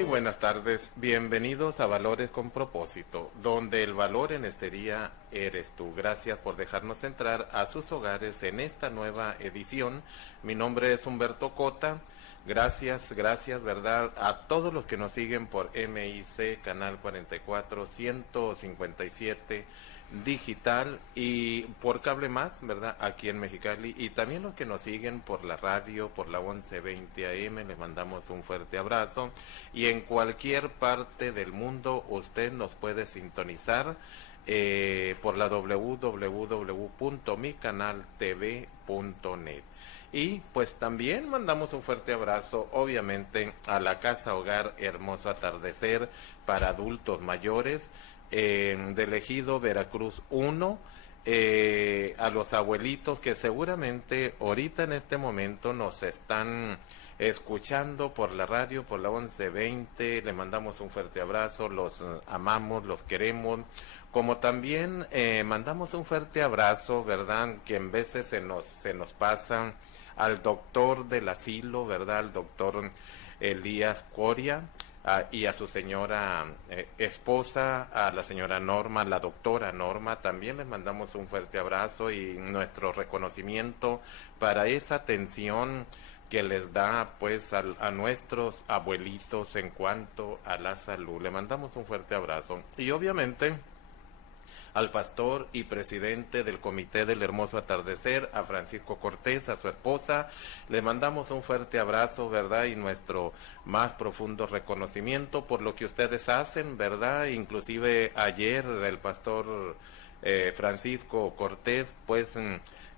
Muy buenas tardes, bienvenidos a Valores con Propósito, donde el valor en este día eres tú. Gracias por dejarnos entrar a sus hogares en esta nueva edición. Mi nombre es Humberto Cota. Gracias, ¿verdad? A todos los que nos siguen por MIC, Canal 44, 157 digital y por cable más, ¿verdad? Aquí en Mexicali, y también los que nos siguen por la radio, por la 1120 AM, les mandamos un fuerte abrazo, y en cualquier parte del mundo usted nos puede sintonizar por la www.micanaltv.net. Y pues también mandamos un fuerte abrazo, obviamente, a la Casa Hogar Hermoso Atardecer para adultos mayores, del Ejido Veracruz 1, a los abuelitos que seguramente ahorita en este momento nos están escuchando por la radio, por la 1120, le mandamos un fuerte abrazo, los amamos, los queremos, como también mandamos un fuerte abrazo, ¿verdad?, que en veces se nos pasa al doctor del asilo, ¿verdad?, al doctor Elías Coria, y a su señora esposa, a la señora Norma, la doctora Norma, también les mandamos un fuerte abrazo y nuestro reconocimiento para esa atención que les da pues a nuestros abuelitos en cuanto a la salud. Le mandamos un fuerte abrazo y obviamente al pastor y presidente del Comité del Hermoso Atardecer, a Francisco Cortés, a su esposa, le mandamos un fuerte abrazo, ¿verdad?, y nuestro más profundo reconocimiento por lo que ustedes hacen, ¿verdad? Inclusive ayer el pastor Francisco Cortés, pues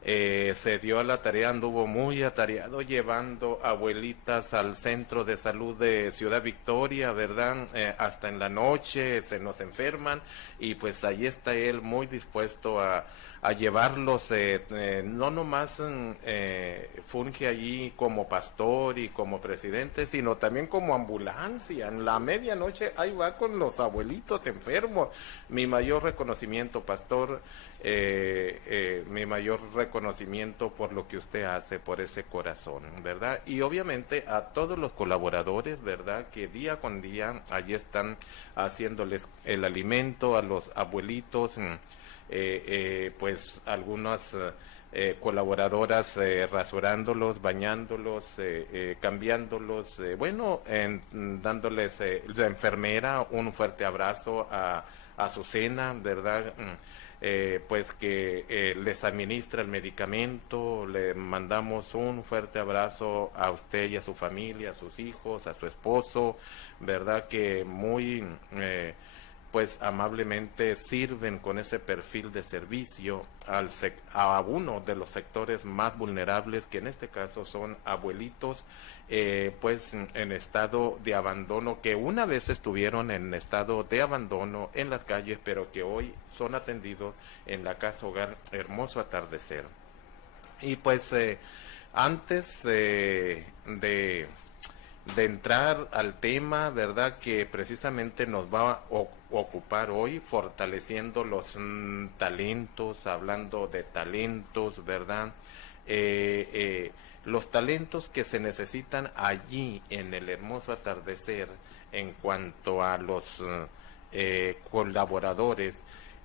se dio a la tarea, anduvo muy atareado llevando abuelitas al centro de salud de Ciudad Victoria, ¿verdad? Hasta en la noche se nos enferman y pues ahí está él muy dispuesto a llevarlos, no nomás funge allí como pastor y como presidente, sino también como ambulancia. En la medianoche ahí va con los abuelitos enfermos. Mi mayor reconocimiento, pastor, mi mayor reconocimiento por lo que usted hace, por ese corazón, ¿verdad? Y obviamente a todos los colaboradores, ¿verdad?, que día con día allí están haciéndoles el alimento a los abuelitos, pues algunas colaboradoras rasurándolos, bañándolos, cambiándolos, dándoles la enfermera un fuerte abrazo a Azucena, ¿verdad?, pues que les administra el medicamento. Le mandamos un fuerte abrazo a usted y a su familia, a sus hijos, a su esposo, ¿verdad?, que muy pues amablemente sirven con ese perfil de servicio a uno de los sectores más vulnerables, que en este caso son abuelitos, pues en estado de abandono, que una vez estuvieron en estado de abandono en las calles, pero que hoy son atendidos en la Casa Hogar Hermoso Atardecer. Y pues antes de entrar al tema, ¿verdad?, que precisamente nos va a ocupar hoy, fortaleciendo los talentos, hablando de talentos, ¿verdad?, los talentos que se necesitan allí en el Hermoso Atardecer en cuanto a los colaboradores.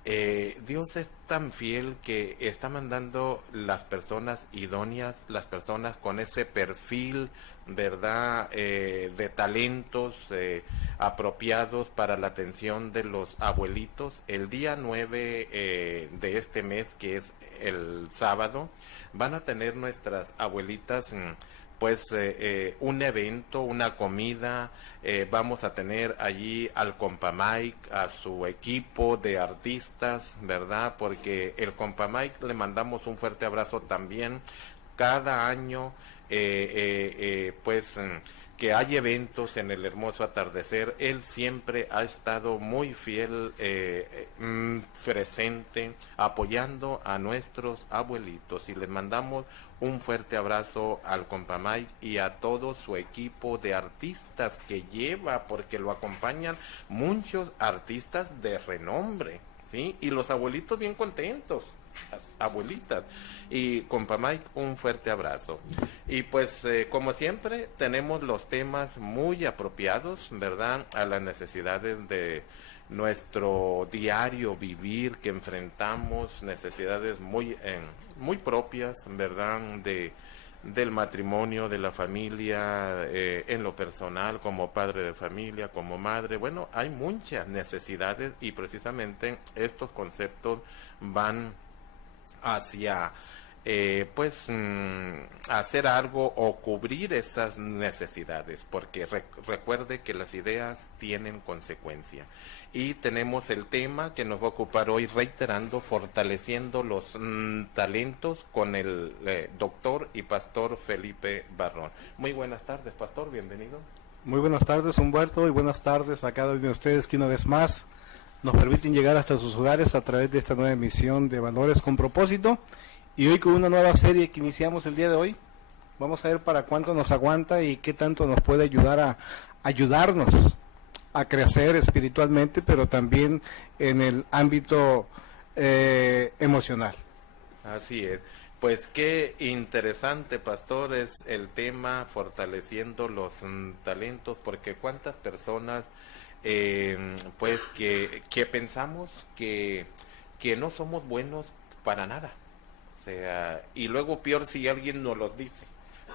Dios es tan fiel que está mandando las personas idóneas, las personas con ese perfil, ¿verdad?, de talentos apropiados para la atención de los abuelitos. El día 9 de este mes, que es el sábado, van a tener nuestras abuelitas pues un evento, una comida. Vamos a tener allí al compa Mike, a su equipo de artistas, ¿verdad?, porque el compa Mike le mandamos un fuerte abrazo también. Cada año pues que hay eventos en el Hermoso Atardecer, él siempre ha estado muy fiel, presente, apoyando a nuestros abuelitos, y les mandamos un fuerte abrazo al compa Mike y a todo su equipo de artistas que lleva, porque lo acompañan muchos artistas de renombre, ¿sí? Y los abuelitos bien contentos, abuelitas. Y compa Mike, un fuerte abrazo. Y pues como siempre tenemos los temas muy apropiados, ¿verdad?, a las necesidades de nuestro diario vivir que enfrentamos, necesidades muy propias, ¿verdad?, del matrimonio, de la familia, en lo personal, como padre de familia, como madre. Bueno, hay muchas necesidades y precisamente estos conceptos van hacia hacer algo o cubrir esas necesidades, porque recuerde que las ideas tienen consecuencia. Y tenemos el tema que nos va a ocupar hoy, reiterando, fortaleciendo los talentos, con el doctor y pastor Felipe Barrón. Muy buenas tardes, pastor, bienvenido. Muy buenas tardes, Humberto, y buenas tardes a cada uno de ustedes que una vez más nos permiten llegar hasta sus hogares a través de esta nueva emisión de Valores con Propósito. Y hoy con una nueva serie que iniciamos el día de hoy, vamos a ver para cuánto nos aguanta y qué tanto nos puede ayudar a ayudarnos a crecer espiritualmente, pero también en el ámbito emocional. Así es. Pues qué interesante, pastor, es el tema fortaleciendo los talentos, porque cuántas personas pues que pensamos que no somos buenos para nada. O sea, y luego peor si alguien nos los dice,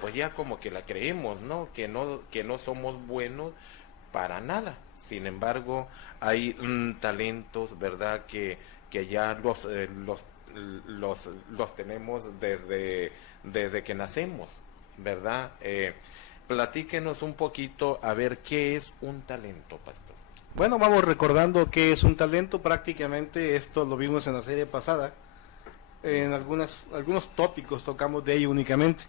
pues ya como que la creemos, ¿no? Que no somos buenos para nada. Sin embargo, hay talentos, ¿verdad?, que ya los tenemos desde que nacemos, ¿verdad? Platíquenos un poquito a ver qué es un talento, pastor. Bueno, vamos recordando qué es un talento. Prácticamente esto lo vimos en la serie pasada. En algunos tópicos tocamos de ello únicamente.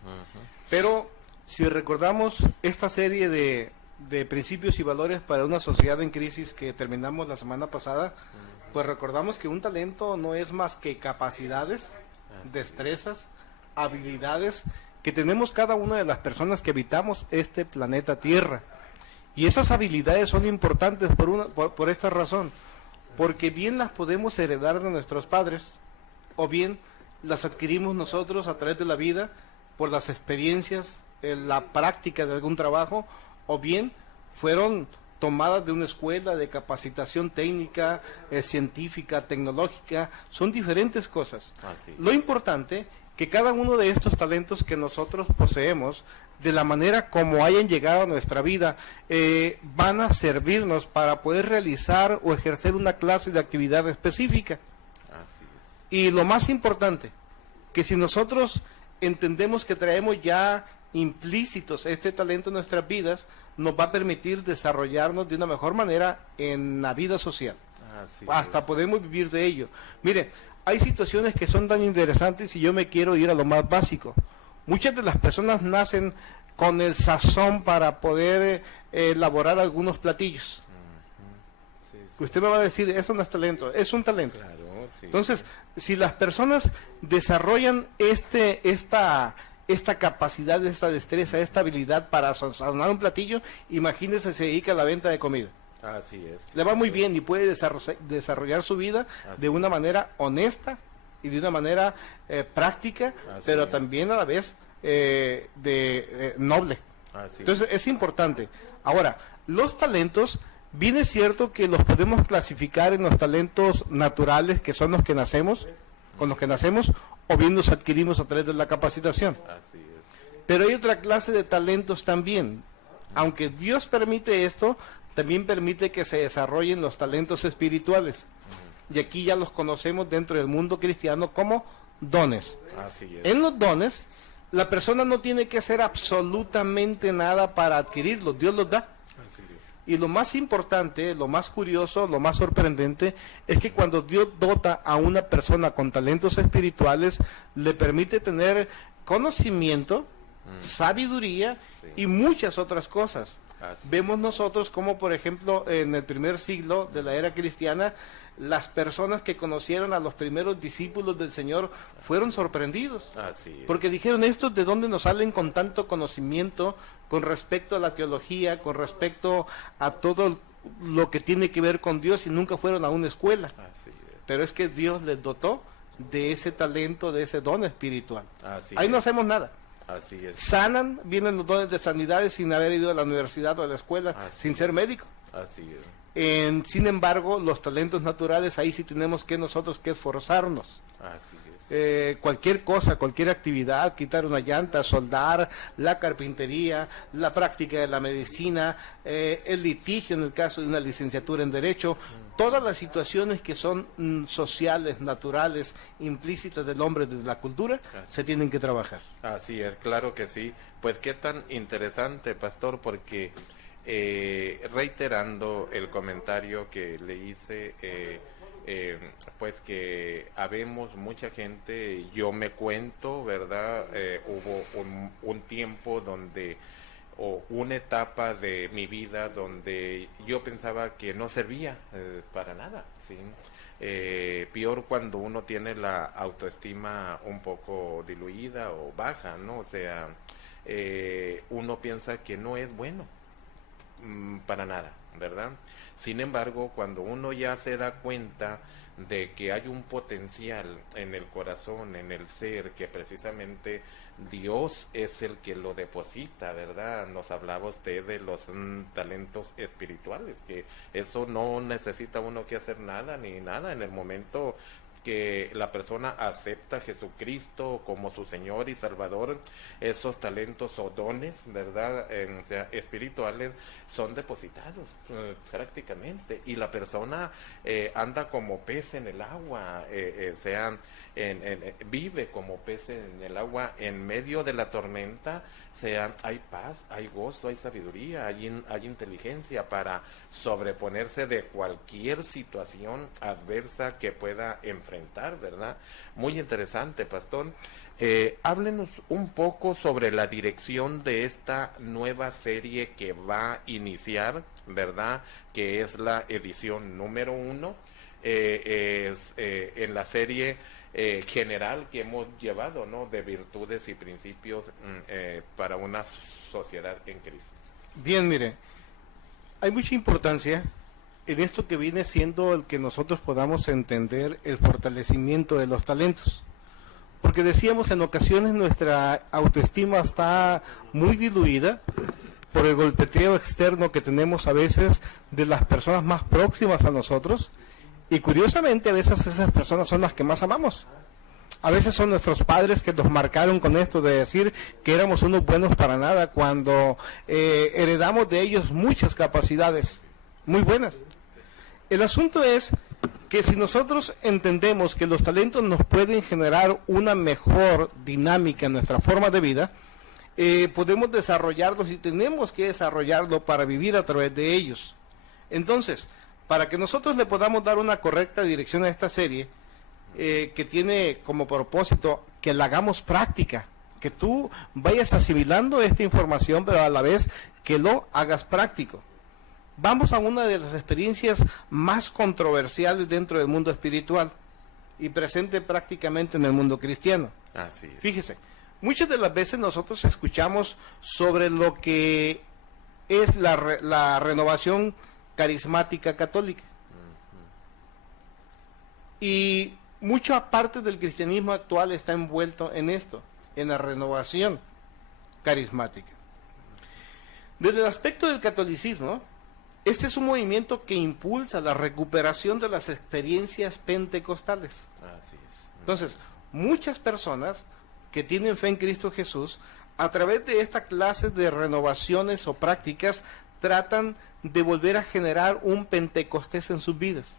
Pero si recordamos esta serie de principios y valores para una sociedad en crisis que terminamos la semana pasada, pues recordamos que un talento no es más que capacidades, destrezas, habilidades que tenemos cada una de las personas que habitamos este planeta Tierra. Y esas habilidades son importantes por esta razón, porque bien las podemos heredar de nuestros padres, o bien las adquirimos nosotros a través de la vida por las experiencias, la práctica de algún trabajo, o bien fueron tomadas de una escuela de capacitación técnica, científica, tecnológica. Son diferentes cosas. Lo importante que cada uno de estos talentos que nosotros poseemos, de la manera como hayan llegado a nuestra vida, van a servirnos para poder realizar o ejercer una clase de actividad específica. Y lo más importante, que si nosotros entendemos que traemos ya implícitos este talento en nuestras vidas, nos va a permitir desarrollarnos de una mejor manera en la vida social. Hasta podemos vivir de ello. Mire, hay situaciones que son tan interesantes y yo me quiero ir a lo más básico. Muchas de las personas nacen con el sazón para poder elaborar algunos platillos. Usted me va a decir, eso no es talento, es un talento. Claro, sí. Entonces, si las personas desarrollan esta capacidad, esta destreza, esta habilidad para sazonar un platillo, imagínese, se dedica a la venta de comida. Así es. Le va muy bien y puede desarrollar su vida de una manera honesta y de una manera práctica, pero también a la vez noble. Entonces es importante. Ahora, los talentos, bien es cierto que los podemos clasificar en los talentos naturales, que son los que nacemos, con los que nacemos, o bien los adquirimos a través de la capacitación. Pero hay otra clase de talentos también. Aunque Dios permite esto, también permite que se desarrollen los talentos espirituales. Y aquí ya los conocemos dentro del mundo cristiano como dones. En los dones, la persona no tiene que hacer absolutamente nada para adquirirlos, Dios los da. Y lo más importante, lo más curioso, lo más sorprendente, es que cuando Dios dota a una persona con talentos espirituales, le permite tener conocimiento, sabiduría y muchas otras cosas. Vemos nosotros como, por ejemplo, en el primer siglo de la era cristiana, las personas que conocieron a los primeros discípulos del Señor fueron sorprendidos. Porque dijeron, ¿estos de dónde nos salen con tanto conocimiento con respecto a la teología, con respecto a todo lo que tiene que ver con Dios, y nunca fueron a una escuela? Pero es que Dios les dotó de ese talento, de ese don espiritual. Así Ahí es. no hacemos nada. Así es. Sanan, vienen los dones de sanidades sin haber ido a la universidad o a la escuela, Así sin ser médico. Así es. Sin embargo, los talentos naturales, ahí sí tenemos que nosotros que esforzarnos. Así es. Cualquier cosa, cualquier actividad, quitar una llanta, soldar, la carpintería, la práctica de la medicina, el litigio en el caso de una licenciatura en Derecho, todas las situaciones que son sociales, naturales, implícitas del hombre desde la cultura, se tienen que trabajar. Así es, claro que sí. Pues qué tan interesante, pastor, porque reiterando el comentario que le hice, pues que habemos mucha gente, yo me cuento, ¿verdad? Hubo un tiempo donde, o una etapa de mi vida donde yo pensaba que no servía para nada, ¿sí? Peor cuando uno tiene la autoestima un poco diluida o baja, ¿no? O sea, uno piensa que no es bueno para nada, ¿verdad? Sin embargo, cuando uno ya se da cuenta de que hay un potencial en el corazón, en el ser, que precisamente Dios es el que lo deposita, ¿verdad? Nos hablaba usted de los talentos espirituales, que eso no necesita uno que hacer nada ni nada. En el momento que la persona acepta a Jesucristo como su Señor y Salvador, esos talentos o dones, ¿verdad? O sea, espirituales, son depositados prácticamente, y la persona anda como pez en el agua, vive como pez en el agua en medio de la tormenta. Hay paz, hay gozo, hay sabiduría, hay inteligencia para sobreponerse de cualquier situación adversa que pueda enfrentar, ¿verdad? Muy interesante, pastor. Háblenos un poco sobre la dirección de esta nueva serie que va a iniciar, ¿verdad? Que es la edición número 1. En la serie general que hemos llevado, ¿no? De virtudes y principios para una sociedad en crisis. Bien, mire, hay mucha importancia en esto que viene siendo el que nosotros podamos entender el fortalecimiento de los talentos. Porque decíamos, en ocasiones nuestra autoestima está muy diluida por el golpeteo externo que tenemos a veces de las personas más próximas a nosotros, y curiosamente a veces esas personas son las que más amamos. A veces son nuestros padres que nos marcaron con esto de decir que éramos unos buenos para nada, cuando heredamos de ellos muchas capacidades muy buenas. El asunto es que si nosotros entendemos que los talentos nos pueden generar una mejor dinámica en nuestra forma de vida, podemos desarrollarlos, y tenemos que desarrollarlo para vivir a través de ellos. Entonces, para que nosotros le podamos dar una correcta dirección a esta serie, que tiene como propósito que la hagamos práctica, que tú vayas asimilando esta información, pero a la vez que lo hagas práctico. Vamos a una de las experiencias más controversiales dentro del mundo espiritual y presente prácticamente en el mundo cristiano. Así es. Fíjese, muchas de las veces nosotros escuchamos sobre lo que es la renovación carismática católica. Y mucha parte del cristianismo actual está envuelto en esto, en la renovación carismática. Desde el aspecto del catolicismo, este es un movimiento que impulsa la recuperación de las experiencias pentecostales. Así es. Entonces, muchas personas que tienen fe en Cristo Jesús, a través de esta clase de renovaciones o prácticas, tratan de volver a generar un Pentecostés en sus vidas.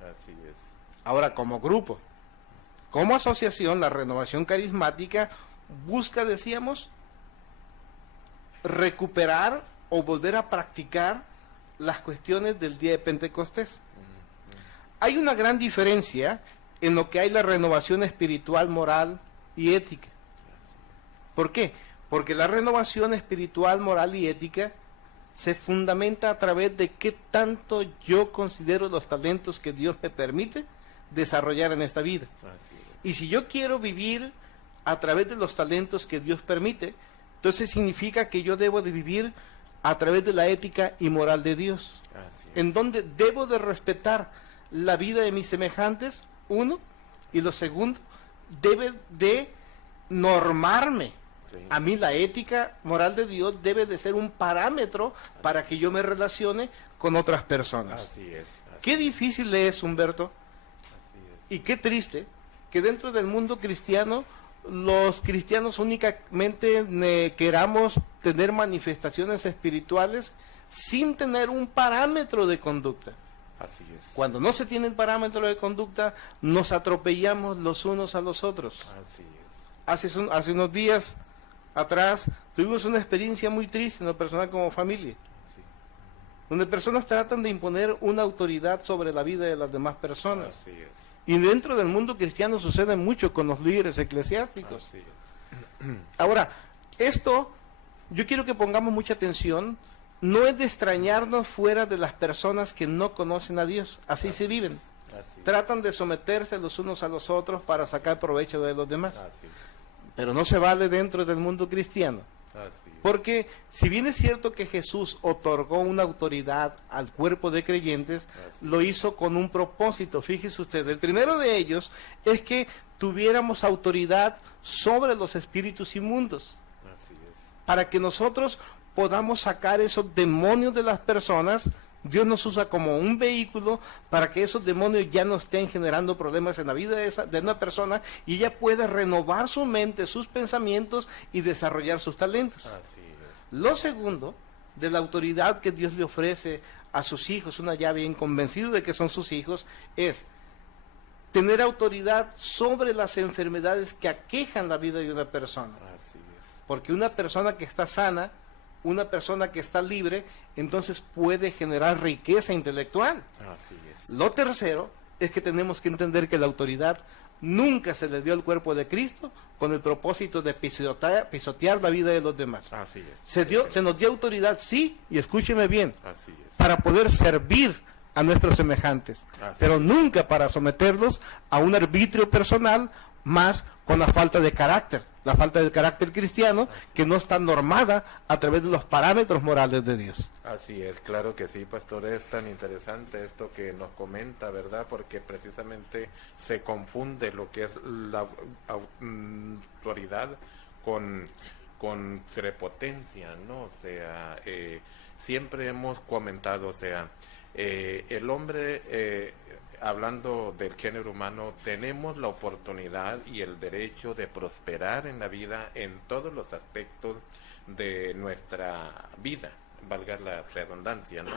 Así es. Ahora, como grupo, como asociación, la renovación carismática busca, decíamos, recuperar o volver a practicar las cuestiones del día de Pentecostés. Hay una gran diferencia en lo que hay la renovación espiritual, moral y ética. ¿Por qué? Porque la renovación espiritual, moral y ética se fundamenta a través de qué tanto yo considero los talentos que Dios me permite desarrollar en esta vida. Y si yo quiero vivir a través de los talentos que Dios permite, entonces significa que yo debo de vivir a través de la ética y moral de Dios, en donde debo de respetar la vida de mis semejantes, uno, Y lo segundo, debe de normarme. Sí. A mí la ética moral de Dios debe de ser un parámetro para que yo me relacione con otras personas. Así es. Qué difícil es, Humberto, Así es. y qué triste que dentro del mundo cristiano los cristianos únicamente queramos tener manifestaciones espirituales sin tener un parámetro de conducta. Así es. Cuando no se tiene el parámetro de conducta, nos atropellamos los unos a los otros. Así es. Hace unos días atrás tuvimos una experiencia muy triste en lo personal como familia, Sí. donde personas tratan de imponer una autoridad sobre la vida de las demás personas. Así es. Y dentro del mundo cristiano sucede mucho con los líderes eclesiásticos. Así es. Ahora, esto, yo quiero que pongamos mucha atención, no es de extrañarnos fuera de las personas que no conocen a Dios, así se viven. Así es. Tratan de someterse los unos a los otros para sacar provecho de los demás. Así es. Pero no se vale dentro del mundo cristiano. Así es. Porque si bien es cierto que Jesús otorgó una autoridad al cuerpo de creyentes, lo hizo con un propósito. Fíjese usted, el primero de ellos es que tuviéramos autoridad sobre los espíritus inmundos, Así es. para que nosotros podamos sacar esos demonios de las personas. Dios nos usa como un vehículo para que esos demonios ya no estén generando problemas en la vida de una persona y ella pueda renovar su mente, sus pensamientos y desarrollar sus talentos. Así es. Lo segundo, de la autoridad que Dios le ofrece a sus hijos, una ya bien convencido de que son sus hijos, es tener autoridad sobre las enfermedades que aquejan la vida de una persona. Así es. Porque una persona que está sana, una persona que está libre, entonces puede generar riqueza intelectual. Así es. Lo tercero es que tenemos que entender que la autoridad nunca se le dio al cuerpo de Cristo con el propósito de pisotear la vida de los demás. Así es. Se nos dio autoridad, sí, y escúcheme bien, Así es. para poder servir a nuestros semejantes, Así pero nunca para someterlos a un arbitrio personal, más con la falta de carácter cristiano, que no está normada a través de los parámetros morales de Dios. Así es, claro que sí, pastor, es tan interesante esto que nos comenta, ¿verdad? Porque precisamente se confunde lo que es la autoridad con prepotencia, ¿no? O sea, siempre hemos comentado, o sea, el hombre, hablando del género humano, tenemos la oportunidad y el derecho de prosperar en la vida en todos los aspectos de nuestra vida, valga la redundancia, ¿no?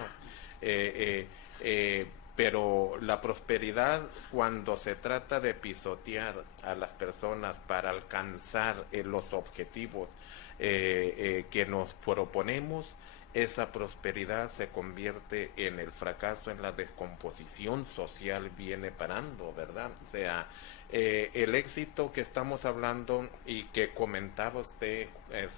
Pero la prosperidad, cuando se trata de pisotear a las personas para alcanzar los objetivos que nos proponemos, esa prosperidad se convierte en el fracaso, en la descomposición social, viene parando, ¿verdad? O sea, el éxito que estamos hablando y que comentaba usted,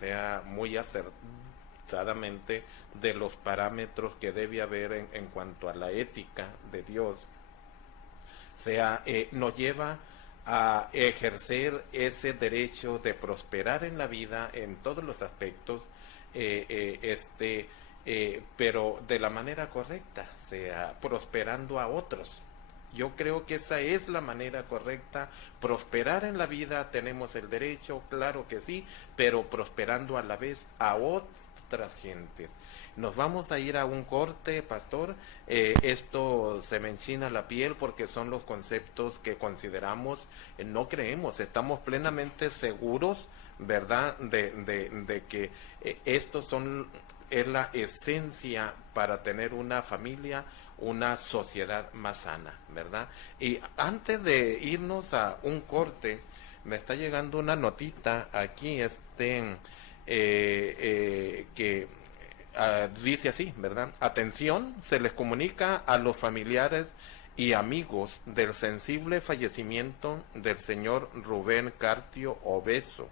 sea muy acertadamente, de los parámetros que debe haber en cuanto a la ética de Dios, sea, nos lleva a ejercer ese derecho de prosperar en la vida en todos los aspectos, pero de la manera correcta, sea prosperando a otros. Yo creo que esa es la manera correcta. Prosperar en la vida tenemos el derecho, claro que sí, pero prosperando a la vez a otras gentes. Nos vamos a ir a un corte, pastor. Esto se me enchina la piel porque son los conceptos que consideramos, no creemos, estamos plenamente seguros, ¿verdad?, de que estos es la esencia para tener una familia, una sociedad más sana, ¿verdad? Y antes de irnos a un corte, me está llegando una notita aquí, que dice así, ¿verdad? Atención, se les comunica a los familiares y amigos del sensible fallecimiento del señor Rubén Cartio Obeso.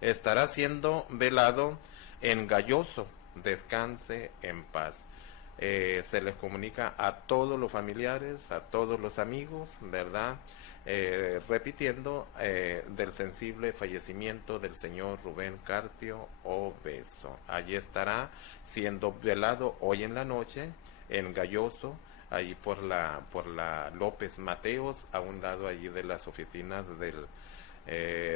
Estará siendo velado en Galloso, descanse en paz. Se les comunica a todos los familiares, a todos los amigos, ¿verdad? Repitiendo, del sensible fallecimiento del señor Rubén Cartio Obeso. Allí estará siendo velado hoy en la noche en Galloso, ahí por la López Mateos, a un lado allí de las oficinas del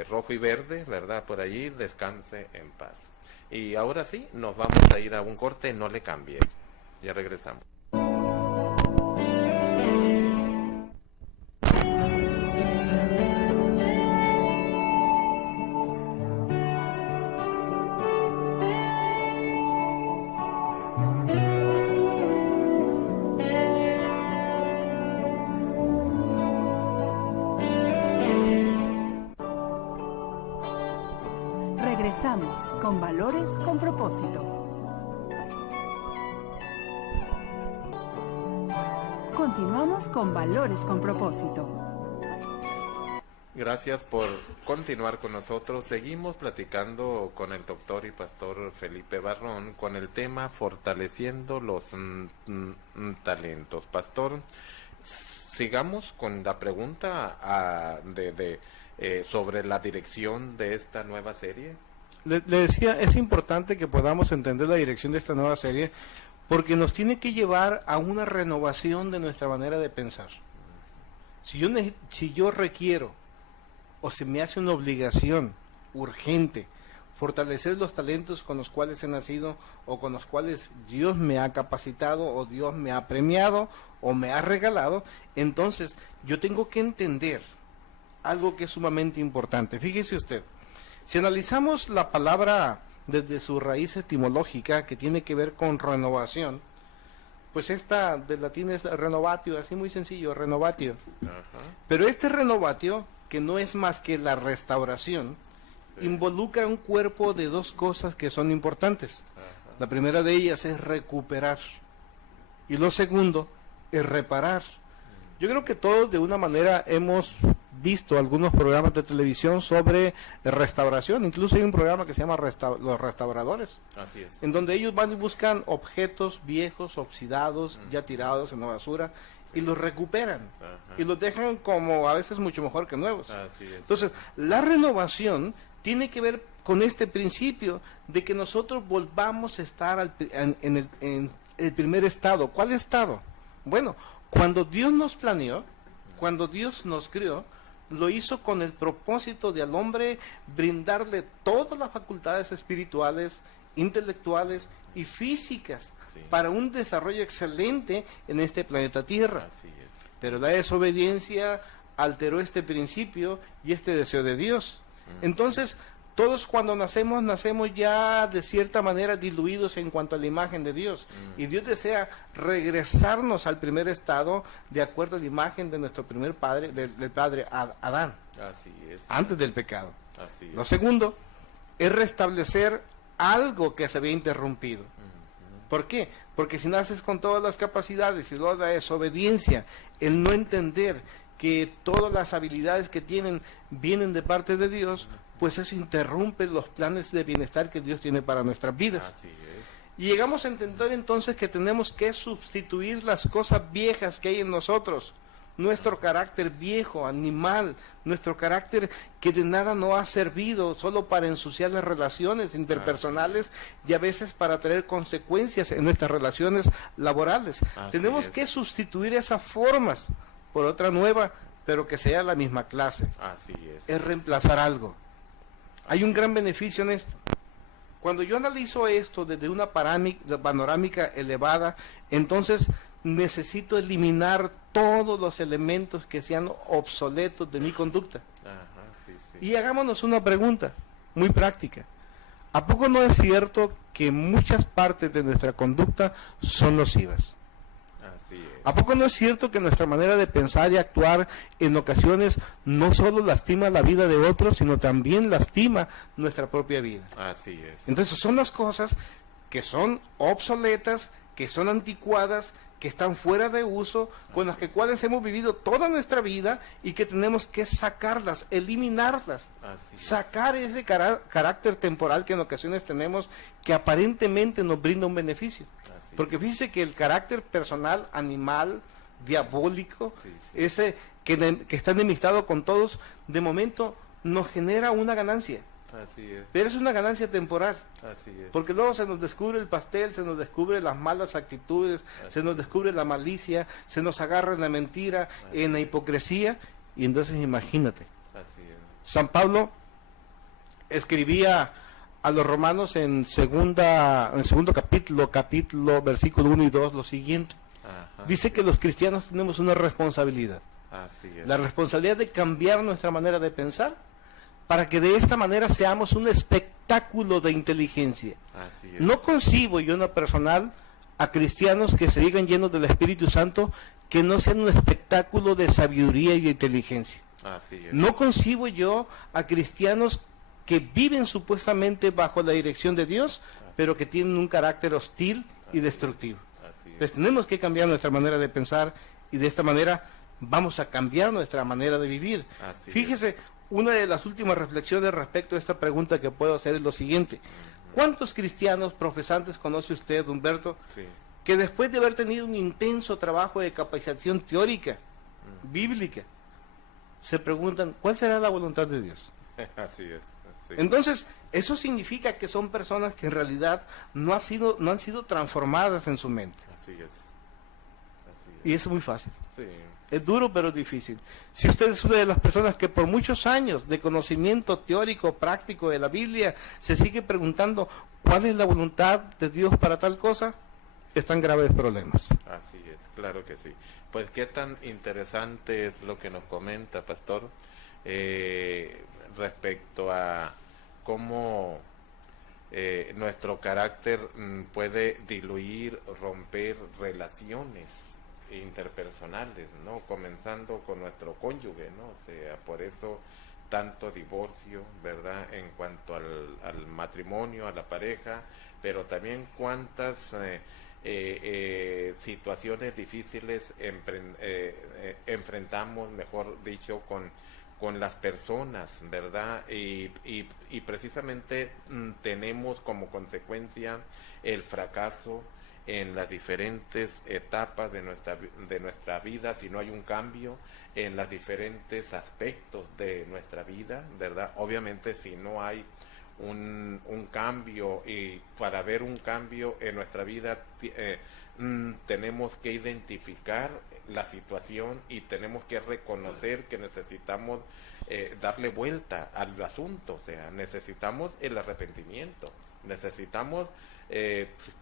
Rojo y Verde, ¿verdad? Por allí, descanse en paz. Y ahora sí, nos vamos a ir a un corte, no le cambie. Ya regresamos. Regresamos con Valores con Propósito. Continuamos con Valores con Propósito. Gracias por continuar con nosotros. Seguimos platicando con el doctor y pastor Felipe Barrón con el tema fortaleciendo los talentos. Pastor, sigamos con la pregunta sobre la dirección de esta nueva serie. Le decía, es importante que podamos entender la dirección de esta nueva serie porque nos tiene que llevar a una renovación de nuestra manera de pensar. Si yo requiero o se me hace una obligación urgente fortalecer los talentos con los cuales he nacido o con los cuales Dios me ha capacitado o Dios me ha premiado o me ha regalado, entonces yo tengo que entender algo que es sumamente importante. Fíjese usted, si analizamos la palabra desde su raíz etimológica que tiene que ver con renovación, pues esta del latín es renovatio, así muy sencillo, renovatio. Ajá. Pero este renovatio, que no es más que la restauración, sí, involucra un cuerpo de dos cosas que son importantes. Ajá. La primera de ellas es recuperar y lo segundo es reparar. Yo creo que todos de una manera hemos visto algunos programas de televisión sobre restauración, incluso hay un programa que se llama Los Restauradores. Así es. En donde ellos van y buscan objetos viejos, oxidados, ya tirados en la basura, sí, y los recuperan. Ajá. Y los dejan como a veces mucho mejor que nuevos. Así es. Entonces, la renovación tiene que ver con este principio de que nosotros volvamos a estar en el primer estado. ¿Cuál estado? Bueno, cuando Dios nos planeó, cuando Dios nos creó, lo hizo con el propósito de al hombre brindarle todas las facultades espirituales, intelectuales y físicas, sí, para un desarrollo excelente en este planeta Tierra. Así es. Pero la desobediencia alteró este principio y este deseo de Dios. Entonces, todos cuando nacemos ya de cierta manera diluidos en cuanto a la imagen de Dios. Y Dios desea regresarnos al primer estado de acuerdo a la imagen de nuestro primer padre, del padre Adán. Así es. Antes del pecado. Así es. Lo segundo es restablecer algo que se había interrumpido. ¿Por qué? Porque si naces con todas las capacidades y luego la desobediencia, el no entender que todas las habilidades que tienen vienen de parte de Dios, pues eso interrumpe los planes de bienestar que Dios tiene para nuestras vidas. Así es. Y llegamos a entender entonces que tenemos que sustituir las cosas viejas que hay en nosotros, nuestro carácter viejo, animal, nuestro carácter que de nada no ha servido, solo para ensuciar las relaciones interpersonales y a veces para traer consecuencias en nuestras relaciones laborales. Tenemos que sustituir esas formas por otra nueva, pero que sea la misma clase. Así es reemplazar algo. Hay un gran beneficio en esto. Cuando yo analizo esto desde una panorámica elevada, entonces necesito eliminar todos los elementos que sean obsoletos de mi conducta. Ajá, sí, sí. Y hagámonos una pregunta muy práctica. ¿A poco no es cierto que muchas partes de nuestra conducta son nocivas? Así es. ¿A poco no es cierto que nuestra manera de pensar y actuar en ocasiones no solo lastima la vida de otros, sino también lastima nuestra propia vida? Así es. Entonces son las cosas que son obsoletas, que son anticuadas, que están fuera de uso, con las cuales hemos vivido toda nuestra vida y que tenemos que sacarlas, eliminarlas, sacar ese carácter temporal que en ocasiones tenemos que aparentemente nos brinda un beneficio. Porque fíjese que el carácter personal, animal, diabólico, ese que está enemistado con todos, de momento nos genera una ganancia. Así es. Pero es una ganancia temporal. Así es. Porque luego se nos descubre el pastel, se nos descubre las malas actitudes, se nos descubre la malicia, se nos agarra en la mentira, en la hipocresía, y entonces imagínate. Así es. San Pablo escribía a los romanos en segundo capítulo, versículo 1 y 2, lo siguiente. Ajá. Dice que los cristianos tenemos una responsabilidad. Así es. La responsabilidad de cambiar nuestra manera de pensar para que de esta manera seamos un espectáculo de inteligencia. Así es. No concibo yo en lo personal a cristianos que se digan llenos del Espíritu Santo que no sean un espectáculo de sabiduría y de inteligencia. Así es. No concibo yo a cristianos que viven supuestamente bajo la dirección de Dios, pero que tienen un carácter hostil y destructivo. Así es. Entonces tenemos que cambiar nuestra manera de pensar y de esta manera vamos a cambiar nuestra manera de vivir. Así Fíjese, una de las últimas reflexiones respecto a esta pregunta que puedo hacer es lo siguiente. ¿Cuántos cristianos profesantes conoce usted, Humberto, Sí. que después de haber tenido un intenso trabajo de capacitación teórica, bíblica, se preguntan, ¿cuál será la voluntad de Dios? Así es. Sí. Entonces, eso significa que son personas que en realidad no han sido transformadas en su mente. Así es. Así Y eso es muy fácil. es. Sí. Es duro pero difícil. Si usted es una de las personas que por muchos años de conocimiento teórico, práctico de la Biblia, se sigue preguntando cuál es la voluntad de Dios para tal cosa, están graves problemas. Así es, claro que sí. Pues qué tan interesante es lo que nos comenta, pastor, respecto a cómo nuestro carácter puede diluir, romper relaciones interpersonales, ¿no? Comenzando con nuestro cónyuge, ¿no? O sea, por eso tanto divorcio, ¿verdad? En cuanto al matrimonio, a la pareja, pero también cuántas situaciones difíciles enfrentamos, mejor dicho, con las personas, ¿verdad? Y precisamente tenemos como consecuencia el fracaso en las diferentes etapas de nuestra vida, si no hay un cambio en los diferentes aspectos de nuestra vida, ¿verdad? Obviamente si no hay un cambio, y para ver un cambio en nuestra vida tenemos que identificar la situación y tenemos que reconocer que necesitamos darle vuelta al asunto, o sea, necesitamos el arrepentimiento, necesitamos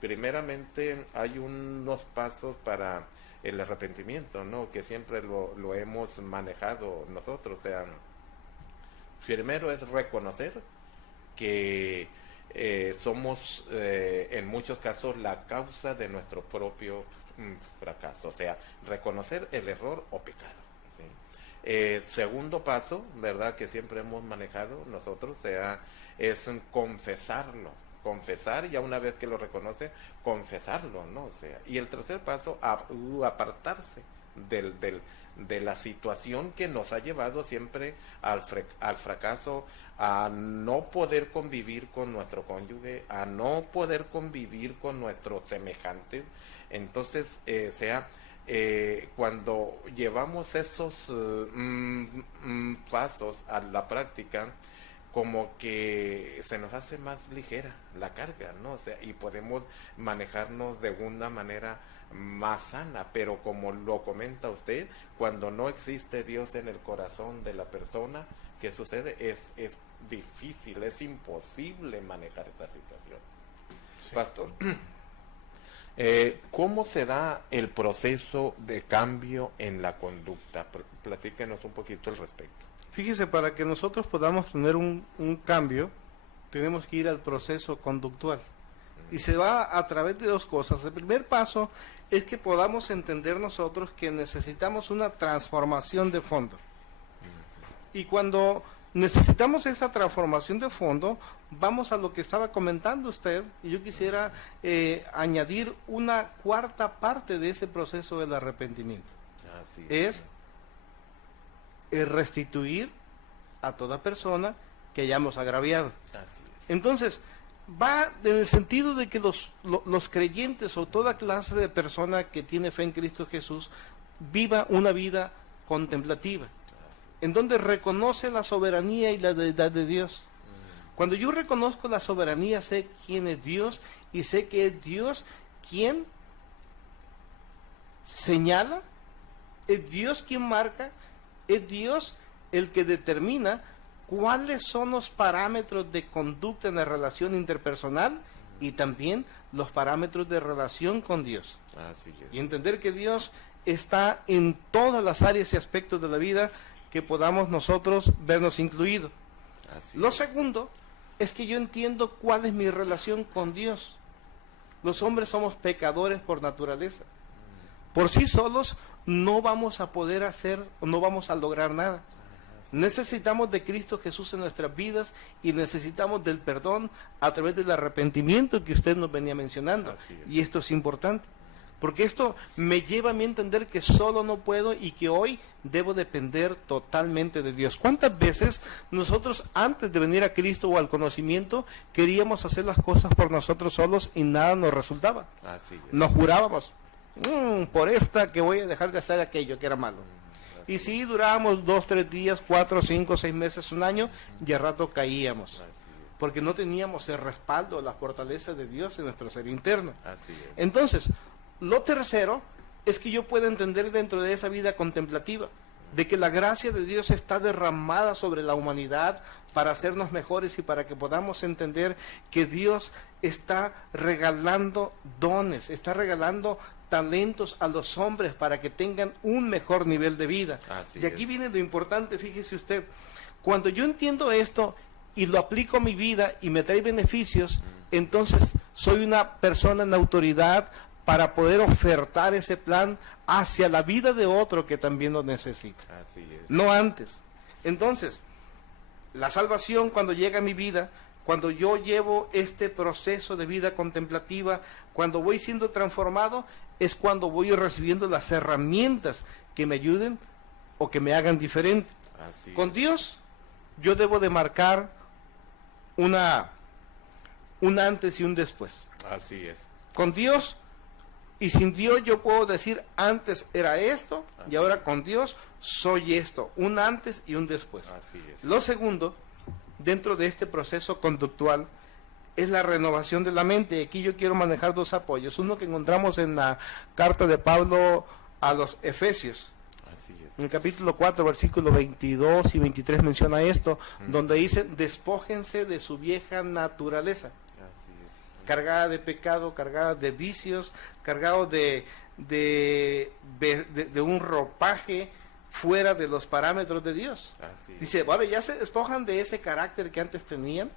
primeramente hay unos pasos para el arrepentimiento, ¿no? Que siempre lo hemos manejado nosotros, o sea, primero es reconocer que somos en muchos casos la causa de nuestro propio fracaso, o sea, reconocer el error o pecado. ¿Sí? Segundo paso, ¿verdad? Que siempre hemos manejado nosotros, o sea, es confesar, ya una vez que lo reconoce, confesarlo, ¿no? O sea, y el tercer paso, apartarse de la situación que nos ha llevado siempre al fracaso, a no poder convivir con nuestro cónyuge, a no poder convivir con nuestros semejantes. Entonces, cuando llevamos esos pasos a la práctica, como que se nos hace más ligera la carga, ¿no? O sea, y podemos manejarnos de una manera más sana, pero como lo comenta usted, cuando no existe Dios en el corazón de la persona, ¿qué sucede? Es difícil, es imposible manejar esta situación. Sí. Pastor, ¿cómo se da el proceso de cambio en la conducta? Platíquenos un poquito al respecto. Fíjese, para que nosotros podamos tener un cambio, tenemos que ir al proceso conductual. Y se va a través de dos cosas. El primer paso es que podamos entender nosotros que necesitamos una transformación de fondo. Y cuando necesitamos esa transformación de fondo, vamos a lo que estaba comentando usted, y yo quisiera añadir una cuarta parte de ese proceso del arrepentimiento. Así es restituir a toda persona que hayamos agraviado. Así es. Entonces, va en el sentido de que los creyentes o toda clase de persona que tiene fe en Cristo Jesús viva una vida contemplativa, en donde reconoce la soberanía y la deidad de Dios. Cuando yo reconozco la soberanía, sé quién es Dios y sé que es Dios quien señala, es Dios quien marca, es Dios el que determina cuáles son los parámetros de conducta en la relación interpersonal y también los parámetros de relación con Dios. Así es. Y entender que Dios está en todas las áreas y aspectos de la vida que podamos nosotros vernos incluidos. Lo segundo es que yo entiendo cuál es mi relación con Dios. Los hombres somos pecadores por naturaleza. Por sí solos no vamos a poder hacer, no vamos a lograr nada. Necesitamos de Cristo Jesús en nuestras vidas y necesitamos del perdón a través del arrepentimiento que usted nos venía mencionando. Y esto es importante, porque esto me lleva a mí a entender que solo no puedo y que hoy debo depender totalmente de Dios. ¿Cuántas veces nosotros antes de venir a Cristo o al conocimiento queríamos hacer las cosas por nosotros solos y nada nos resultaba? Así es. Nos jurábamos, por esta que voy a dejar de hacer aquello que era malo. Y si durábamos 2, 3 días, 4, 5, 6 meses, un año, y al rato caíamos. Porque no teníamos el respaldo, la fortaleza de Dios en nuestro ser interno. Así es. Entonces, lo tercero es que yo pueda entender dentro de esa vida contemplativa, de que la gracia de Dios está derramada sobre la humanidad para hacernos mejores y para que podamos entender que Dios está regalando dones, está regalando talentos a los hombres para que tengan un mejor nivel de vida. Y aquí viene lo importante, fíjese usted, cuando yo entiendo esto y lo aplico a mi vida y me trae beneficios, entonces soy una persona en autoridad para poder ofertar ese plan hacia la vida de otro que también lo necesita. Así es. No antes. Entonces, la salvación cuando llega a mi vida, cuando yo llevo este proceso de vida contemplativa, cuando voy siendo transformado, es cuando voy recibiendo las herramientas que me ayuden o que me hagan diferente. Así Con es. Dios, yo debo de marcar un antes y un después. Así es. Con Dios y sin Dios yo puedo decir antes era esto y ahora con Dios soy esto, un antes y un después. Así es. Lo segundo, dentro de este proceso conductual, es la renovación de la mente. Aquí yo quiero manejar dos apoyos. Uno que encontramos en la carta de Pablo a los Efesios. Así es. En el capítulo 4, versículo 22 y 23 menciona esto, donde dice, despójense de su vieja naturaleza, Así es. cargada de pecado, cargada de vicios, cargado de un ropaje fuera de los parámetros de Dios. Así es. Dice, bueno, ya se despojan de ese carácter que antes tenían,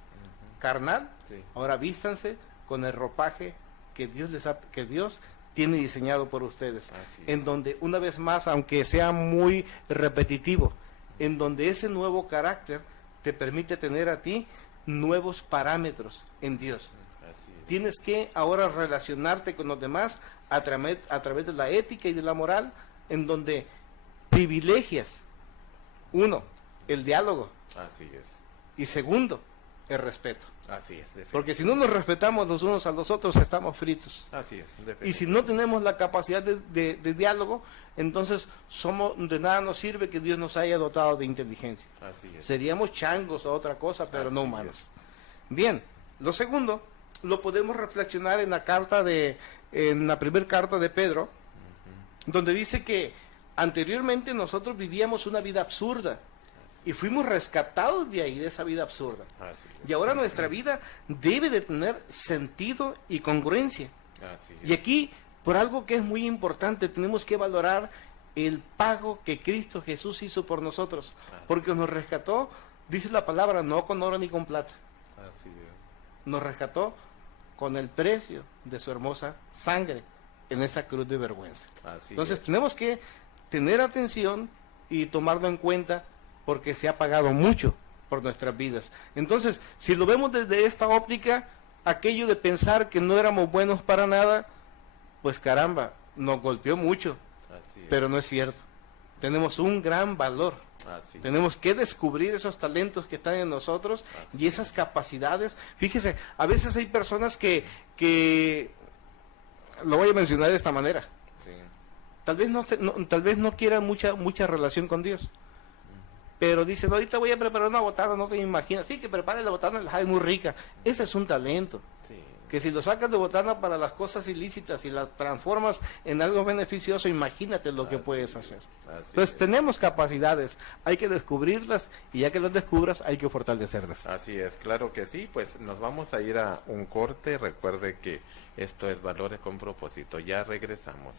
carnal, Sí. ahora vístanse con el ropaje que que Dios tiene diseñado por ustedes. Así es. En donde, una vez más, aunque sea muy repetitivo, en donde ese nuevo carácter te permite tener a ti nuevos parámetros en Dios. Así es. Tienes que ahora relacionarte con los demás a través de la ética y de la moral, en donde privilegias, uno, el diálogo, Así es. y segundo, el respeto. Así es. Porque si no nos respetamos los unos a los otros, estamos fritos. Así es. Y si no tenemos la capacidad de diálogo, entonces de nada nos sirve que Dios nos haya dotado de inteligencia. Así es. Seríamos changos o otra cosa, pero no Así humanos. Bien, lo segundo, lo podemos reflexionar en la primera carta de Pedro, donde dice que anteriormente nosotros vivíamos una vida absurda y fuimos rescatados de ahí, de esa vida absurda. Así es. Y ahora nuestra vida debe de tener sentido y congruencia. Así es. Y aquí, por algo que es muy importante, tenemos que valorar el pago que Cristo Jesús hizo por nosotros, porque nos rescató, dice la palabra, no con oro ni con plata, Así es. nos rescató con el precio de su hermosa sangre en esa cruz de vergüenza. Así Entonces es. tenemos que tener atención y tomarlo en cuenta, porque se ha pagado mucho por nuestras vidas. Entonces, si lo vemos desde esta óptica, aquello de pensar que no éramos buenos para nada, pues caramba, nos golpeó mucho, Así es. pero no es cierto. Tenemos un gran valor. Así es. Tenemos que descubrir esos talentos que están en nosotros y esas capacidades. Fíjese, a veces hay personas que lo voy a mencionar de esta manera. Sí. Tal vez no quieran mucha relación con Dios. pero dicen, ahorita voy a preparar una botana, no te imaginas, sí, que prepare la botana, es muy rica. Ese es un talento. Sí. Que si lo sacas de botana para las cosas ilícitas y las transformas en algo beneficioso, imagínate lo que puedes hacer. Entonces tenemos capacidades, hay que descubrirlas y ya que las descubras hay que fortalecerlas. Así es, claro que sí, pues nos vamos a ir a un corte, recuerde que esto es Valores con Propósito, ya regresamos.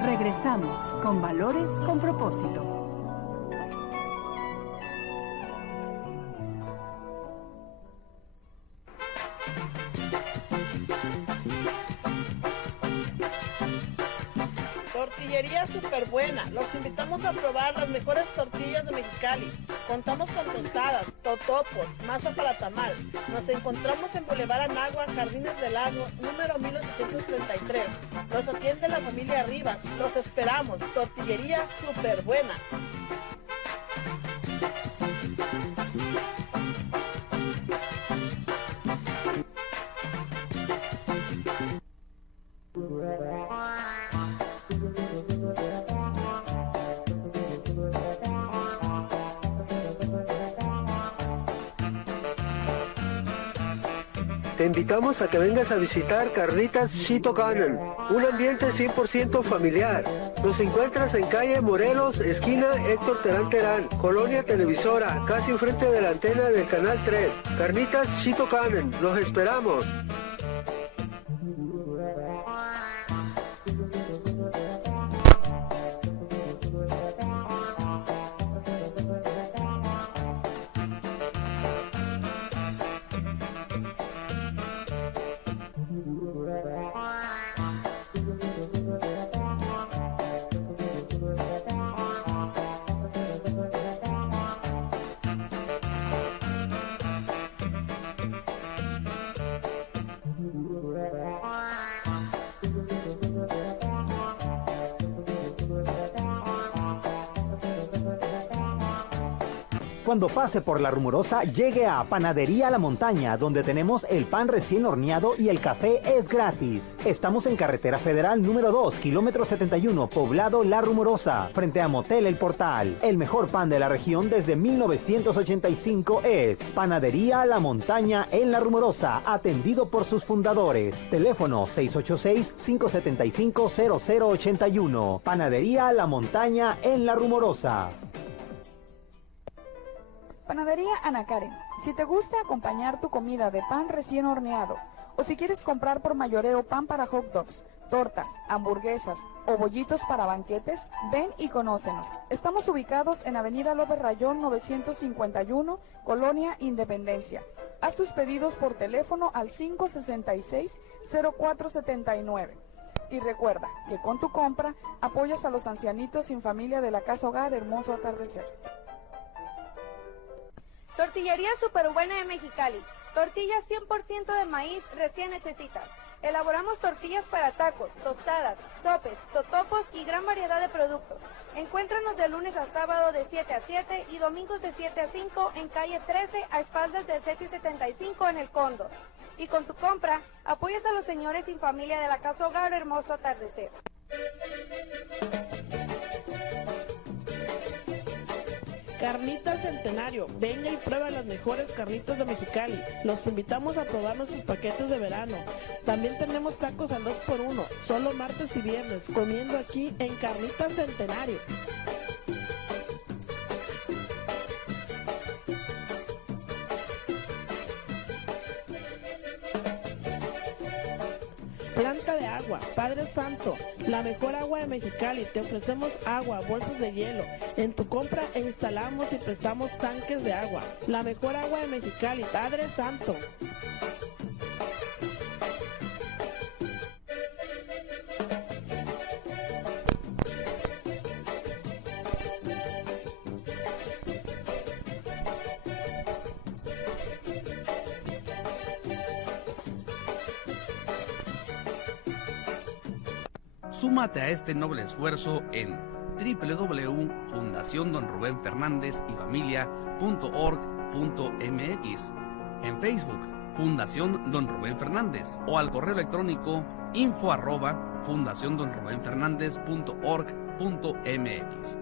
Regresamos con Valores con Propósito. Tortillería súper buena. Los invitamos a probar las mejores tortillas de Mexicali. Contamos con tostadas, totopos, masa para tamal. Nos encontramos en Boulevard Anagua, Jardines del Lago, número 1833. Nos atiende la familia Rivas. Los esperamos. Tortillería súper buena. Te invitamos a que vengas a visitar Carnitas Chito Cannon, un ambiente 100% familiar. Nos encuentras en calle Morelos, esquina Héctor Terán Terán, Colonia Televisora, casi enfrente de la antena del Canal 3. Carnitas Chito Cannon, los esperamos. Cuando pase por La Rumorosa, llegue a Panadería La Montaña, donde tenemos el pan recién horneado y el café es gratis. Estamos en Carretera Federal número 2, kilómetro 71, Poblado La Rumorosa, frente a Motel El Portal. El mejor pan de la región desde 1985 es Panadería La Montaña en La Rumorosa, atendido por sus fundadores. Teléfono 686-575-0081. Panadería La Montaña en La Rumorosa. Panadería Ana Karen. Si te gusta acompañar tu comida de pan recién horneado, o si quieres comprar por mayoreo pan para hot dogs, tortas, hamburguesas o bollitos para banquetes, ven y conócenos. Estamos ubicados en Avenida López Rayón 951, Colonia Independencia. Haz tus pedidos por teléfono al 566-0479. Y recuerda que con tu compra apoyas a los ancianitos sin familia de la Casa Hogar Hermoso Atardecer. Tortillería Super Buena de Mexicali. Tortillas 100% de maíz recién hechecitas. Elaboramos tortillas para tacos, tostadas, sopes, totopos y gran variedad de productos. Encuéntranos de lunes a sábado de 7 a 7 y domingos de 7 a 5 en calle 13 a espaldas del CETI 75 en El Cóndor. Y con tu compra apoyas a los señores sin familia de la Casa Hogar Hermoso Atardecer. Carnitas Centenario, venga y prueba las mejores carnitas de Mexicali. Los invitamos a probar nuestros paquetes de verano. También tenemos tacos al 2x1, solo martes y viernes, comiendo aquí en Carnitas Centenario. Planta de agua, Padre Santo, la mejor agua de Mexicali. Te ofrecemos agua, bolsas de hielo. En tu compra instalamos y prestamos tanques de agua. La mejor agua de Mexicali, Padre Santo. Súmate a este noble esfuerzo en www.fundaciondonrubenfernandesyfamilia.org.mx, en Facebook Fundación Don Rubén Fernández, o al correo electrónico info@fundaciondonrubenfernandez.org.mx.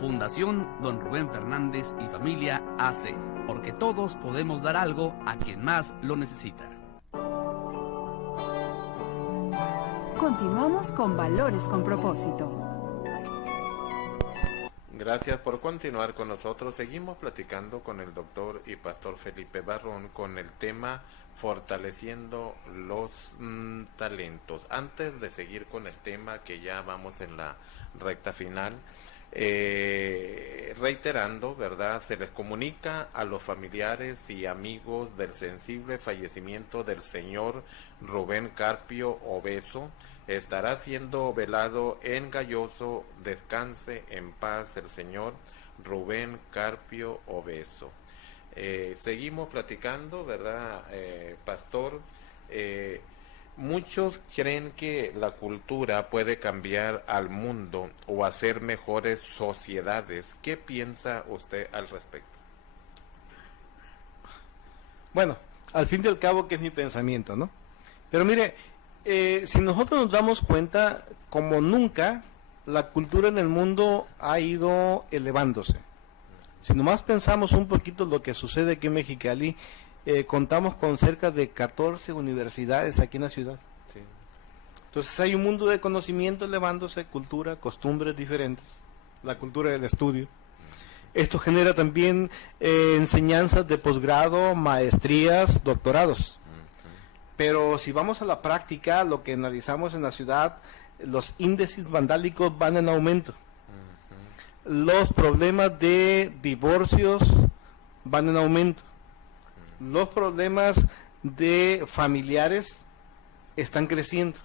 Fundación Don Rubén Fernández y Familia AC, porque todos podemos dar algo a quien más lo necesita. Continuamos con Valores con Propósito. Gracias por continuar con nosotros. Seguimos platicando con el doctor y pastor Felipe Barrón con el tema fortaleciendo los talentos. Antes de seguir con el tema, que ya vamos en la recta final, reiterando, ¿verdad? Se les comunica a los familiares y amigos del sensible fallecimiento del señor Rubén Carpio Obeso. Estará siendo velado en Galloso. Descanse en paz el señor Rubén Carpio Obeso. Seguimos platicando, ¿verdad, pastor? Muchos creen que la cultura puede cambiar al mundo o hacer mejores sociedades. ¿Qué piensa usted al respecto? Bueno, al fin y al cabo, que es mi pensamiento, ¿no? Pero mire, si nosotros nos damos cuenta, como nunca, la cultura en el mundo ha ido elevándose. Si nomás pensamos un poquito lo que sucede aquí en Mexicali, contamos con cerca de 14 universidades aquí en la ciudad. Sí. Entonces hay un mundo de conocimiento elevándose, cultura, costumbres diferentes, la cultura del estudio. Esto genera también enseñanzas de posgrado, maestrías, doctorados. Pero si vamos a la práctica, lo que analizamos en la ciudad, los índices vandálicos van en aumento. Los problemas de divorcios van en aumento. Los problemas de familiares están creciendo.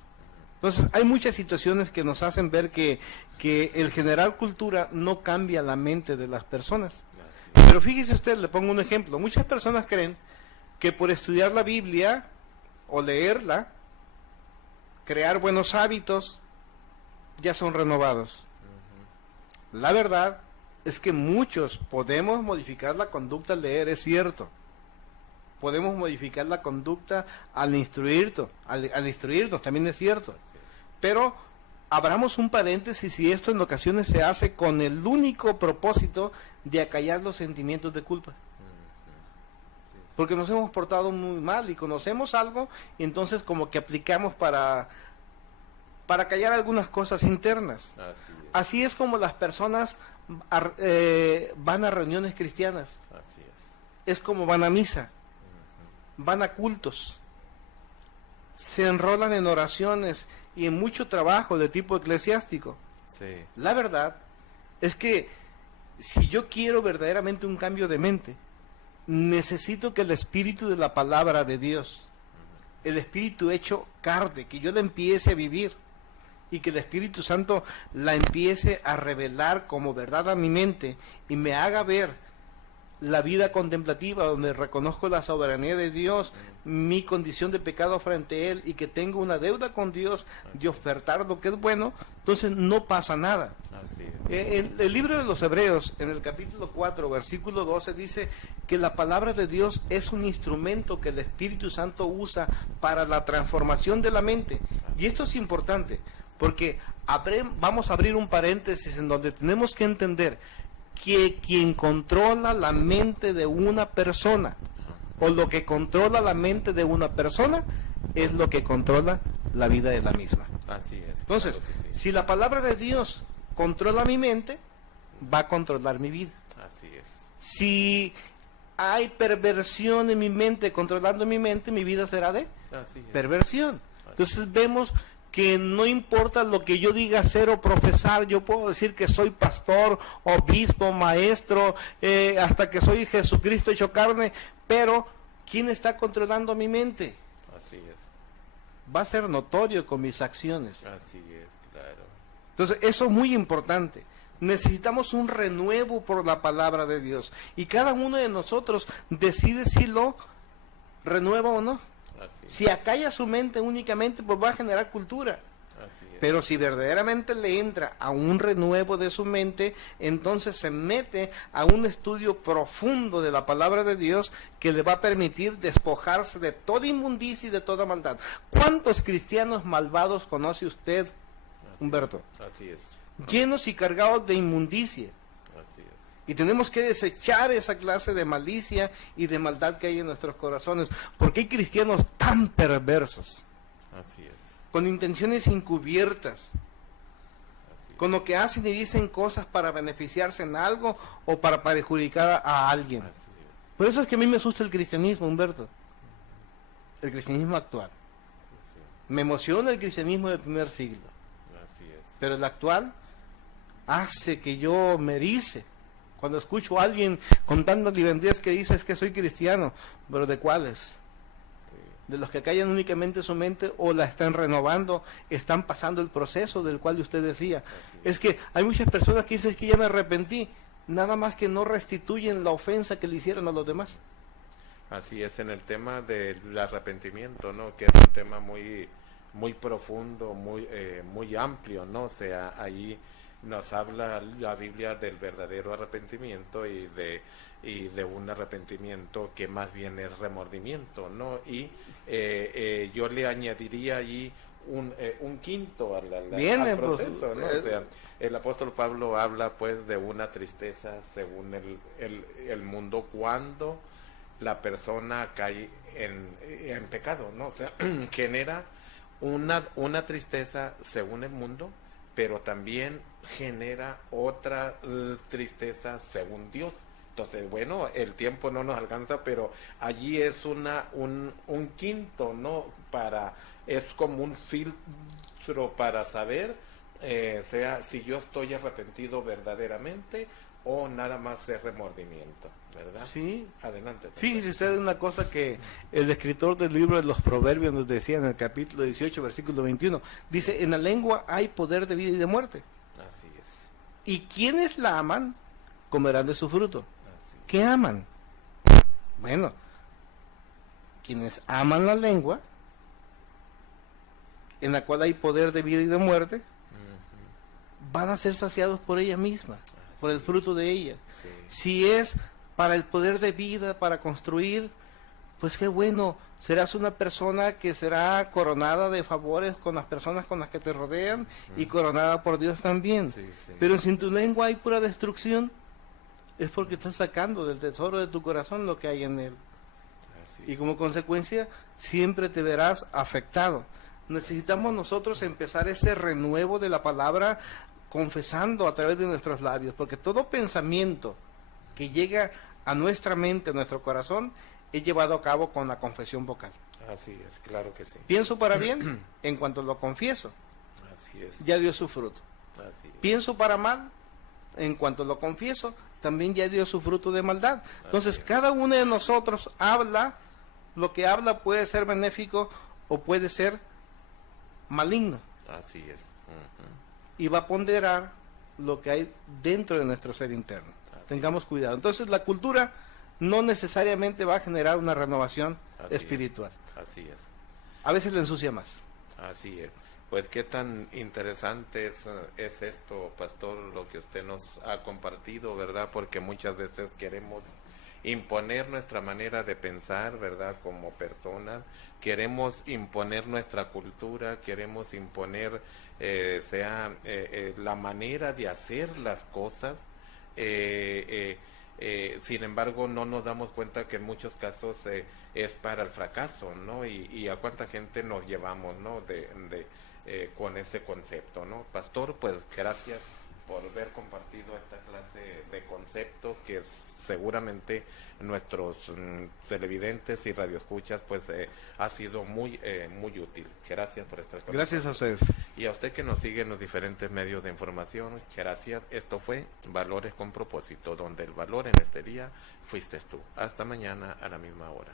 Entonces hay muchas situaciones que nos hacen ver que el generar cultura no cambia la mente de las personas. Pero fíjese usted, le pongo un ejemplo. Muchas personas creen que por estudiar la Biblia o leerla, crear buenos hábitos, ya son renovados. La verdad es que muchos podemos modificar la conducta al leer, es cierto. Podemos modificar la conducta al instruirnos, también es cierto. Pero abramos un paréntesis, y esto en ocasiones se hace con el único propósito de acallar los sentimientos de culpa. Porque nos hemos portado muy mal y conocemos algo, y entonces como que aplicamos para callar algunas cosas internas. Así es como las personas van a reuniones cristianas. Es como van a misa, van a cultos, se enrolan en oraciones y en mucho trabajo de tipo eclesiástico. La verdad es que si yo quiero verdaderamente un cambio de mente, necesito que el espíritu de la palabra de Dios, el espíritu hecho carne, que yo la empiece a vivir, y que el Espíritu Santo la empiece a revelar como verdad a mi mente y me haga ver la vida contemplativa, donde reconozco la soberanía de Dios, mi condición de pecado frente a Él, y que tengo una deuda con Dios de ofertar lo que es bueno. Entonces no pasa nada. El libro de los Hebreos, en el capítulo 4, versículo 12, dice que la palabra de Dios es un instrumento que el Espíritu Santo usa para la transformación de la mente. Y esto es importante, porque vamos a abrir un paréntesis en donde tenemos que entender que quien controla la mente de una persona, o lo que controla la mente de una persona, es lo que controla la vida de la misma. Así es. Entonces, claro que sí. Si la palabra de Dios controla mi mente, va a controlar mi vida. Así es. Si hay perversión en mi mente controlando mi mente, mi vida será de perversión. Entonces vemos que no importa lo que yo diga hacer o profesar, yo puedo decir que soy pastor, obispo, maestro, hasta que soy Jesucristo hecho carne, pero ¿quién está controlando mi mente? Así es. Va a ser notorio con mis acciones. Así es, claro. Entonces eso es muy importante. Necesitamos un renuevo por la palabra de Dios, y cada uno de nosotros decide si lo renueva o no. Si acalla su mente únicamente, pues va a generar cultura. Pero si verdaderamente le entra a un renuevo de su mente, entonces se mete a un estudio profundo de la palabra de Dios que le va a permitir despojarse de toda inmundicia y de toda maldad. ¿Cuántos cristianos malvados conoce usted, Humberto? Así es. Llenos y cargados de inmundicia. Así es. Y tenemos que desechar esa clase de malicia y de maldad que hay en nuestros corazones, porque hay cristianos tan perversos, Así es. con intenciones encubiertas, con lo que hacen y dicen cosas para beneficiarse en algo o para perjudicar a alguien. Así es. Por eso es que a mí me asusta el cristianismo, Humberto, el cristianismo actual. Sí, Me emociona el cristianismo del primer siglo, así es. pero el actual hace que yo me erice cuando escucho a alguien con tantas libandías que dice es que soy cristiano, pero ¿de cuáles? De los que callan únicamente su mente o la están renovando, están pasando el proceso del cual usted decía. Es que hay muchas personas que dicen que ya me arrepentí, nada más que no restituyen la ofensa que le hicieron a los demás. Así es, en el tema del arrepentimiento, ¿no? Que es un tema muy profundo, muy amplio, ¿no? O sea, ahí nos habla la Biblia del verdadero arrepentimiento y de un arrepentimiento que más bien es remordimiento, ¿no? Y yo le añadiría ahí un quinto al proceso, ¿no? O sea, el apóstol Pablo habla pues de una tristeza según el mundo cuando la persona cae en pecado, ¿no? O sea, genera una tristeza según el mundo, pero también genera otra tristeza según Dios. Entonces, bueno, el tiempo no nos alcanza, pero allí es un quinto, ¿no? Es como un filtro para saber, sea si yo estoy arrepentido verdaderamente o nada más es remordimiento, ¿verdad? Sí. Adelante. Fíjese usted en una cosa que el escritor del libro de los Proverbios nos decía en el capítulo 18, versículo 21. Dice, en la lengua hay poder de vida y de muerte. Así es. Y quienes la aman, comerán de su fruto. Así. ¿Qué aman? Bueno, quienes aman la lengua, en la cual hay poder de vida y de muerte, van a ser saciados por ella misma, por el fruto de ella. Sí. Si es para el poder de vida, para construir, pues qué bueno, serás una persona que será coronada de favores con las personas con las que te rodean y coronada por Dios también. Sí, sí. Pero si en tu lengua hay pura destrucción, es porque estás sacando del tesoro de tu corazón lo que hay en él. Así. Y como consecuencia, siempre te verás afectado. Necesitamos nosotros empezar ese renuevo de la palabra confesando a través de nuestros labios, porque todo pensamiento que llega a nuestra mente, a nuestro corazón, es llevado a cabo con la confesión vocal. Así es, claro que sí. Pienso para bien, en cuanto lo confieso, Así es. ya dio su fruto. Así es. Pienso para mal, en cuanto lo confieso, también ya dio su fruto de maldad. Entonces, cada uno de nosotros habla, lo que habla puede ser benéfico o puede ser maligno. Así es. Y va a ponderar lo que hay dentro de nuestro ser interno. Tengamos cuidado. Entonces, la cultura no necesariamente va a generar una renovación espiritual. Así es. A veces le ensucia más. Así es. Pues qué tan interesante es esto, pastor, lo que usted nos ha compartido, ¿verdad? Porque muchas veces queremos imponer nuestra manera de pensar, ¿verdad? Como personas, queremos imponer nuestra cultura, queremos imponer la manera de hacer las cosas. Sin embargo, no nos damos cuenta que en muchos casos es para el fracaso, ¿no? Y a cuánta gente nos llevamos, ¿no? Con ese concepto, ¿no? Pastor, pues gracias por haber compartido esta clase de conceptos que seguramente nuestros televidentes y radioescuchas pues ha sido muy útil. Gracias por estar con Gracias nosotros. a ustedes. Y a usted que nos sigue en los diferentes medios de información, gracias. Esto fue Valores con Propósito, donde el valor en este día fuiste tú. Hasta mañana a la misma hora.